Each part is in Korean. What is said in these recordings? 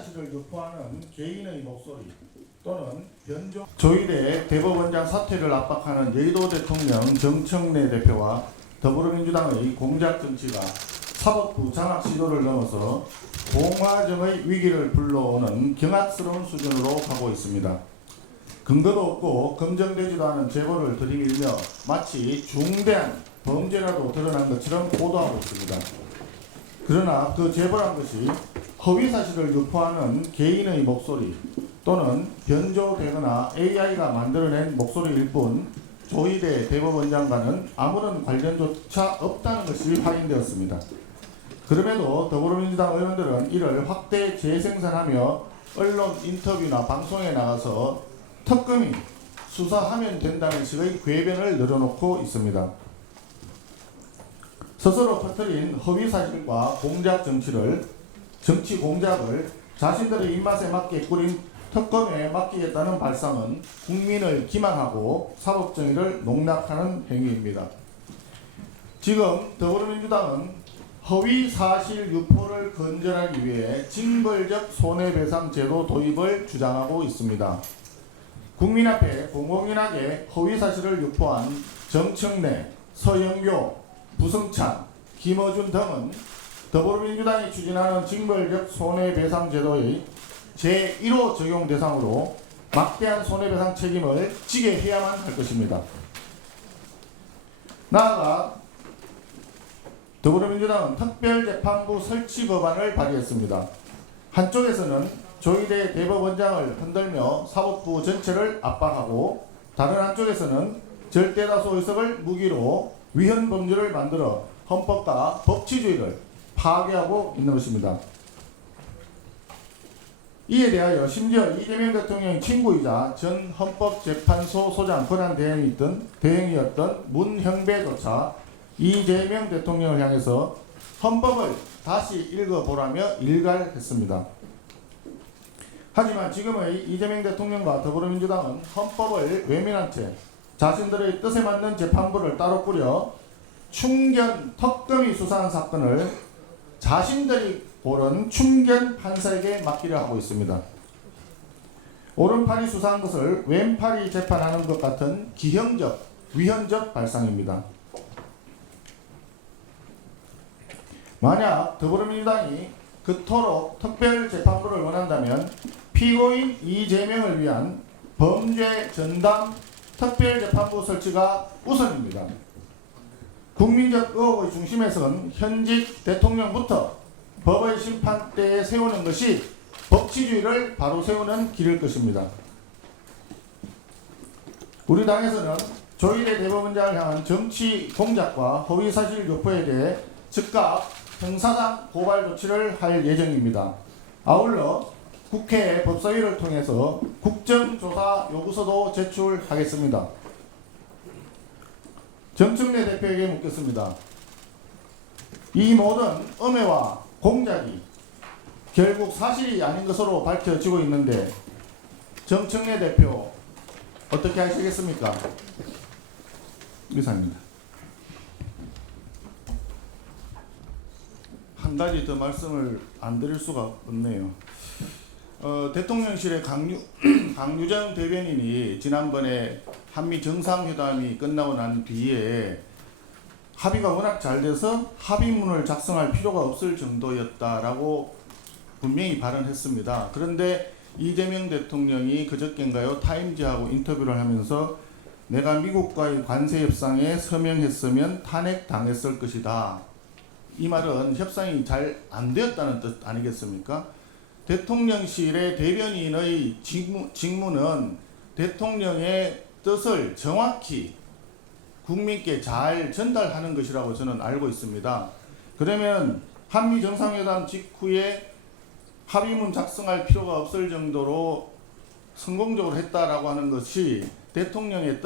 사실을 유포하는 개인의 목소리 또는 변종 조희대 대법원장 사퇴를 압박하는 여의도 대통령 정청래 대표와 더불어민주당의 공작 정치가 사법부 장악 시도를 넘어서 공화정의 위기를 불러오는 경악스러운 수준으로 가고 있습니다. 근거도 없고 검증되지도 않은 제보를 들이밀며 마치 중대한 범죄라도 드러난 것처럼 보도하고 있습니다. 그러나 그 제보란 것이 허위사실을 유포하는 개인의 목소리 또는 변조되거나 AI가 만들어낸 목소리일 뿐 조희대 대법원장과는 아무런 관련조차 없다는 것이 확인되었습니다. 그럼에도 더불어민주당 의원들은 이를 확대 재생산하며 언론 인터뷰나 방송에 나가서 특검이 수사하면 된다는 식의 궤변을 늘어놓고 있습니다. 스스로 퍼뜨린 허위사실과 공작 정치 공작을 자신들의 입맛에 맞게 꾸린 특검에 맡기겠다는 발상은 국민을 기만하고 사법정의를 농락하는 행위입니다. 지금 더불어민주당은 허위사실 유포를 근절하기 위해 징벌적 손해배상 제도 도입을 주장하고 있습니다. 국민 앞에 공공연하게 허위사실을 유포한 정청래, 서영교, 부승찬, 김어준 등은 더불어민주당이 추진하는 징벌적 손해배상 제도의 제1호 적용 대상으로 막대한 손해배상 책임을 지게 해야만 할 것입니다. 나아가 더불어민주당은 특별재판부 설치 법안을 발의했습니다. 한쪽에서는 조희대 대법원장을 흔들며 사법부 전체를 압박하고 다른 한쪽에서는 절대다수 의석을 무기로 위헌범죄를 만들어 헌법과 법치주의를 파괴하고 있는 것입니다. 이에 대하여 심지어 이재명 대통령의 친구이자 전 헌법재판소 소장 권한 대행이었던 문형배조차 이재명 대통령을 향해서 헌법을 다시 읽어보라며 일갈했습니다. 하지만 지금의 이재명 대통령과 더불어민주당은 헌법을 외면한 채 자신들의 뜻에 맞는 재판부를 따로 꾸려 충견 특검이 수사한 사건을 자신들이 고른 충견 판사에게 맡기려 하고 있습니다. 오른팔이 수사한 것을 왼팔이 재판하는 것 같은 기형적, 위헌적 발상입니다. 만약 더불어민주당이 그토록 특별재판부를 원한다면 피고인 이재명을 위한 범죄 전담 특별재판부 설치가 우선입니다. 국민적 의혹의 중심에서는 현직 대통령부터 법의 심판대에 세우는 것이 법치주의를 바로 세우는 길일 것입니다. 우리 당에서는 조희대 대법원장을 향한 정치 공작과 허위사실 유포에 대해 즉각 형사상 고발 조치를 할 예정입니다. 아울러 국회 법사위를 통해서 국정조사 요구서도 제출하겠습니다. 정청래 대표에게 묻겠습니다. 이 모든 음해와 공작이 결국 사실이 아닌 것으로 밝혀지고 있는데 정청래 대표 어떻게 하시겠습니까? 이상입니다. 한 가지 더 말씀을 안 드릴 수가 없네요. 대통령실의 강유정 대변인이 지난번에 한미 정상회담이 끝나고 난 뒤에 합의가 워낙 잘 돼서 합의문을 작성할 필요가 없을 정도였다라고 분명히 발언했습니다. 그런데 이재명 대통령이 그저께인가요? 타임지하고 인터뷰를 하면서 내가 미국과의 관세 협상에 서명했으면 탄핵당했을 것이다. 이 말은 협상이 잘 안 되었다는 뜻 아니겠습니까? 대통령실의 대변인의 직무는 대통령의 뜻을 정확히 국민께 잘 전달하는 것이라고 저는 알고 있습니다. 그러면 한미 정상회담 직후에 합의문 작성할 필요가 없을 정도로 성공적으로 했다라고 하는 것이 대통령의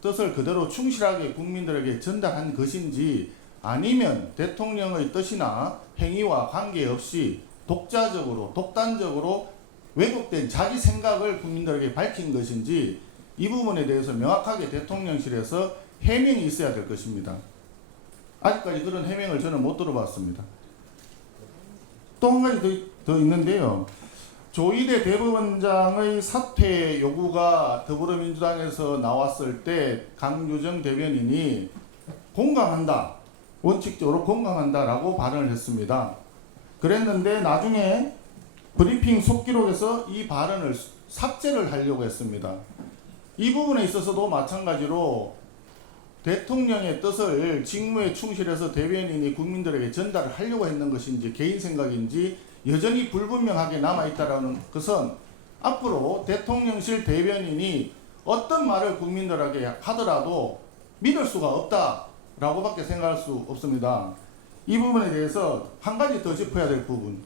뜻을 그대로 충실하게 국민들에게 전달한 것인지 아니면 대통령의 뜻이나 행위와 관계없이 독단적으로 왜곡된 자기 생각을 국민들에게 밝힌 것인지 이 부분에 대해서 명확하게 대통령실에서 해명이 있어야 될 것입니다. 아직까지 그런 해명을 저는 못 들어봤습니다. 또 한 가지 더 있는데요. 조희대 대법원장의 사퇴 요구가 더불어민주당에서 나왔을 때 강유정 대변인이 공감한다, 원칙적으로 공감한다라고 발언을 했습니다. 그랬는데 나중에 브리핑 속기록에서 이 발언을 삭제를 하려고 했습니다. 이 부분에 있어서도 마찬가지로 대통령의 뜻을 직무에 충실해서 대변인이 국민들에게 전달을 하려고 했는 것인지 개인 생각인지 여전히 불분명하게 남아있다는 것은 앞으로 대통령실 대변인이 어떤 말을 국민들에게 하더라도 믿을 수가 없다라고 밖에 생각할 수 없습니다. 이 부분에 대해서 한 가지 더 짚어야 될 부분,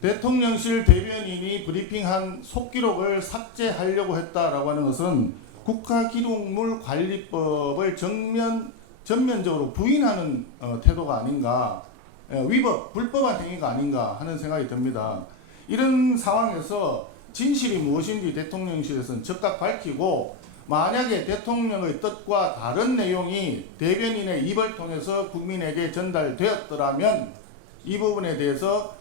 대통령실 대변인이 브리핑한 속기록을 삭제하려고 했다라고 하는 것은 국가기록물관리법을 전면적으로 부인하는 태도가 아닌가, 위법, 불법한 행위가 아닌가 하는 생각이 듭니다. 이런 상황에서 진실이 무엇인지 대통령실에서는 즉각 밝히고, 만약에 대통령의 뜻과 다른 내용이 대변인의 입을 통해서 국민에게 전달되었더라면 이 부분에 대해서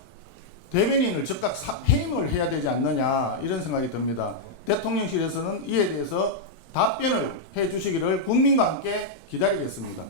대변인을 즉각 해임을 해야 되지 않느냐, 이런 생각이 듭니다. 대통령실에서는 이에 대해서 답변을 해 주시기를 국민과 함께 기다리겠습니다.